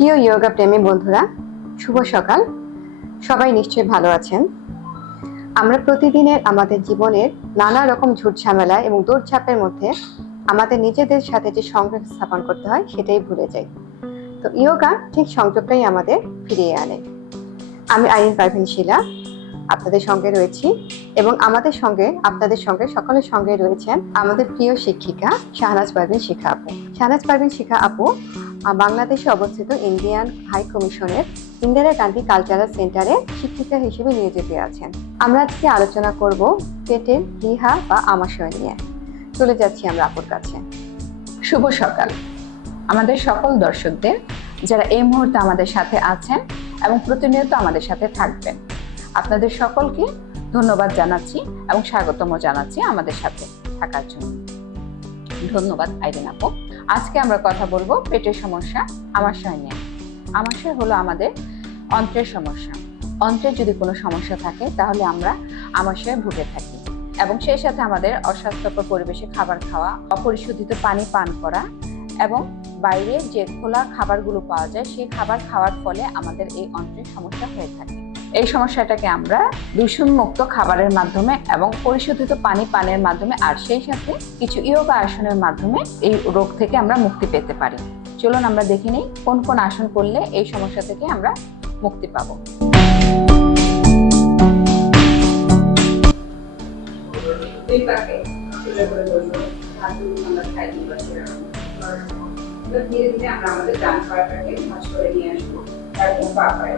প্রিয় যোগা প্রেমী বন্ধুরা, শুভ সকাল। সবাই নিশ্চয়ই ভালো আছেন। আমরা প্রতিদিনের আমাদের জীবনের নানা রকম ঝুট ঝামেলা এবং দৌড়ঝাঁপের মধ্যে আমাদের নিজেদের সাথে যে সংযোগ স্থাপন করতে হয়, সেটাই ভুলে যাই। তো ইয়োগা ঠিক সংযোগটাই আমাদের ফিরিয়ে আনে। আমি আইন পারভিন শিলা, আপনাদের সঙ্গে রয়েছি এবং আমাদের সঙ্গে, আপনাদের সঙ্গে, সকলের সঙ্গে রয়েছেন আমাদের প্রিয় শিক্ষিকা শাহনাজ পারভিন শিখা আপু। শাহনাজ পারভিন শিখা আপু বাংলাদেশে অবস্থিত ইন্ডিয়ান হাই কমিশনের ইন্দিরা গান্ধী কালচারাল সেন্টারে শিক্ষিকা হিসেবে নিয়োজিত আছেন। আমরা আজকে আলোচনা করব পেটের লিহা বা আমাশয় নিয়ে। চলে যাচ্ছি আমরা আপুর কাছে। শুভ সকাল। আমাদের সকল দর্শকদের, যারা এই মুহূর্তে আমাদের সাথে আছেন এবং প্রতিনিয়ত আমাদের সাথে থাকবেন, আপনাদের সকলকে ধন্যবাদ জানাচ্ছি এবং স্বাগতম জানাচ্ছি আমাদের সাথে থাকার জন্য। ধন্যবাদ, আইরিন আপু। আজকে আমরা কথা বলব পেটের সমস্যা আমাশয় নিয়ে। আমাশয় হলো আমাদের অন্ত্রের সমস্যা। অন্ত্রের যদি কোনো সমস্যা থাকে, তাহলে আমরা আমাশয়ে ভুগে থাকি। এবং সেই সাথে আমাদের অস্বাস্থ্যকর পরিবেশে খাবার খাওয়া, অপরিশোধিত পানি পান করা এবং বাইরে যে খোলা খাবারগুলো পাওয়া যায়, সেই খাবার খাওয়ার ফলে আমাদের এই অন্ত্রের সমস্যা হয়ে থাকে। এই সমস্যাটাকে আমরা দূষণ মুক্ত খাবারের মাধ্যমে এবং পরিশোধিত পানি পানের মাধ্যমে আর সেই সাথে কিছু ইয়োগা আসনের মাধ্যমে এই রোগ থেকে আমরা মুক্তি পেতে পারি। চলুন আমরা দেখে নিই কোন কোন আসন করলে এই সমস্যা থেকে আমরা মুক্তি পাবো। ধীরে ধীরে আমরা আমাদের ডান পাটাকে ভাঁজ করে নিয়ে আসব, তারপর পা পায়ে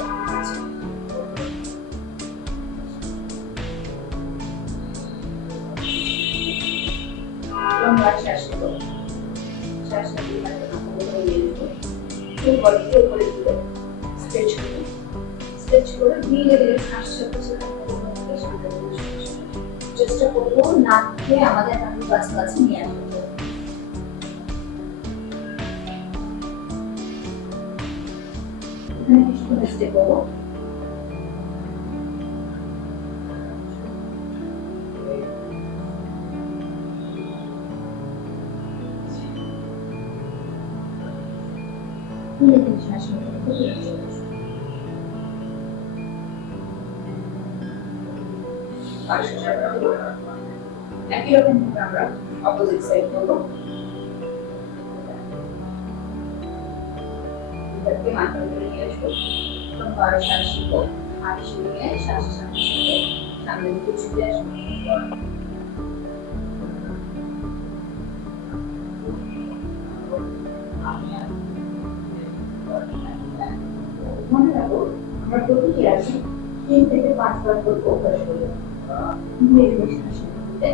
বডিকে উপরে তুলে স্ট্রেচ করব। স্ট্রেচ করে ধীরে ধীরে শ্বাস করে চেষ্টা করব নাককে আমাদের নাকের কাছাকাছি নিয়ে আসতে এখানে কিছুক্ষণ হবে। পাশে যাবে একই রকম আমরা অপোজিট সাইড করব এটাকে মাথা উপরে নিয়ে আসব বারো শ্বাস নিবো শুনিয়ে শ্বাস সামনে সামনে দিকে ছুটে আসব আমরা প্রতিটি আসি, তিন থেকে পাঁচবার করব অভ্যাস করব ধীরে ধীরে শ্বাস নিতে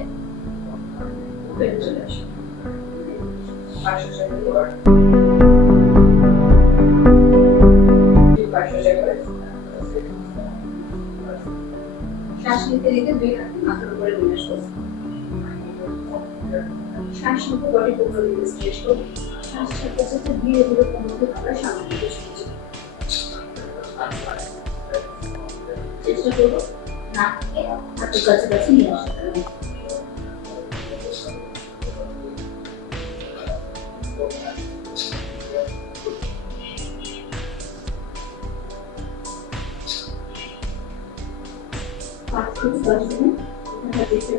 চলে আসো। শ্বাস নিতে নিতে দুই হাত মাথার উপরে নিয়ে আসব। শ্বাস নিতে বডি উপরে শ্বাস ধীরে ধীরে কোমরকে সামনে চেষ্টা করব নাককে হাতের কাছাকাছি নিয়ে আসতে পাঁচ থেকে দশ মিনিট থাকার চেষ্টা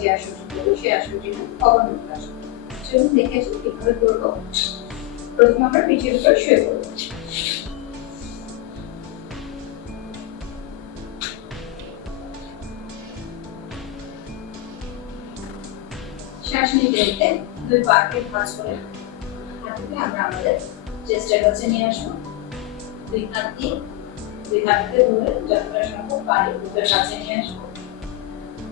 যে আসনটি করব সেই আসনটি অবনমন আসন চলুন দেখে আসি কীভাবে করব প্রথমে আমরা পিঠের উপর শুয়ে পড়ব। শ্বাস নিতে নিতে দুই পাকে ভাঁজ করে হাতকে আমরা আমাদের চেষ্টার কাছে নিয়ে আসব। দুই হাত দিয়ে, দুই হাতকে ধরে যতটা সম্ভব পানি বুকের কাছে নিয়ে আসব।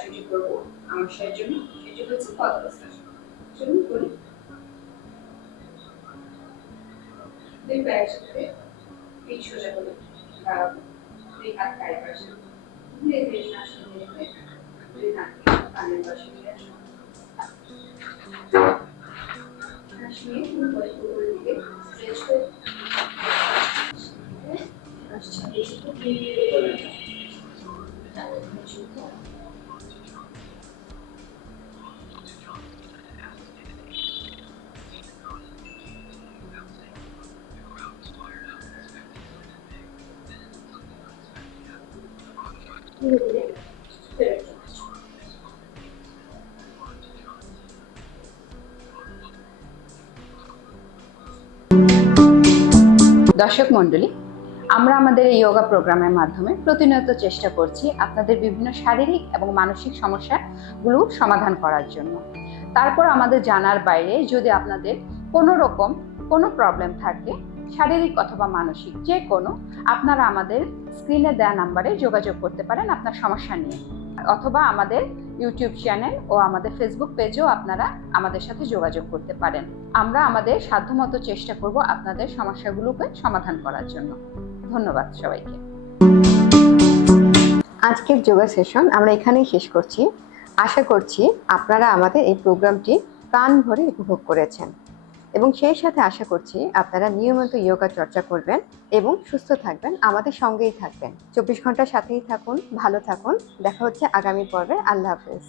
আসনটি করব। আমার সেই জন্য সেটি হচ্ছে পদ্মাসন চলুন করি। দুই পায়ের সাথে পিঠ সোজা করে দাঁড়াবো। দুই হাত পায়ের পাশে। ধীরে ধীরে শ্বাস নিয়ে দুই হাত কানের পাশে নিয়ে আসুন দর্শক মণ্ডলী, আমরা আমাদের এই যোগা প্রোগ্রামের মাধ্যমে প্রতিনিয়ত চেষ্টা করছি আপনাদের বিভিন্ন শারীরিক এবং মানসিক সমস্যাগুলো সমাধান করার জন্য। তারপর আমাদের জানার বাইরে যদি আপনাদের কোনো রকম কোনো প্রবলেম থাকে শারীরিক অথবা মানসিক যে কোনো, আপনারা আমাদের স্ক্রিনে দেওয়া নাম্বারে যোগাযোগ করতে পারেন আপনার সমস্যা নিয়ে। অথবা আমাদের ইউটিউব চ্যানেল ও আমাদের ফেসবুক পেজেও আপনারা আমাদের সাথে যোগাযোগ করতে পারেন। আমরা আমাদের সাধ্যমতো চেষ্টা করব আপনাদের সমস্যাগুলোকে সমাধান করার জন্য। ধন্যবাদ সবাইকে। আজকের যোগা সেশন আমরা এখানেই শেষ করছি। আশা করছি আপনারা আমাদের এই প্রোগ্রামটি প্রাণ ভরে উপভোগ করেছেন। এবং সেই সাথে আশা করছি আপনারা নিয়মিত ইয়োগা চর্চা করবেন এবং সুস্থ থাকবেন, আমাদের সঙ্গেই থাকবেন। চব্বিশ ঘণ্টার সাথেই থাকুন, ভালো থাকুন। দেখা হচ্ছে আগামী পর্বে। আল্লাহ হাফেজ।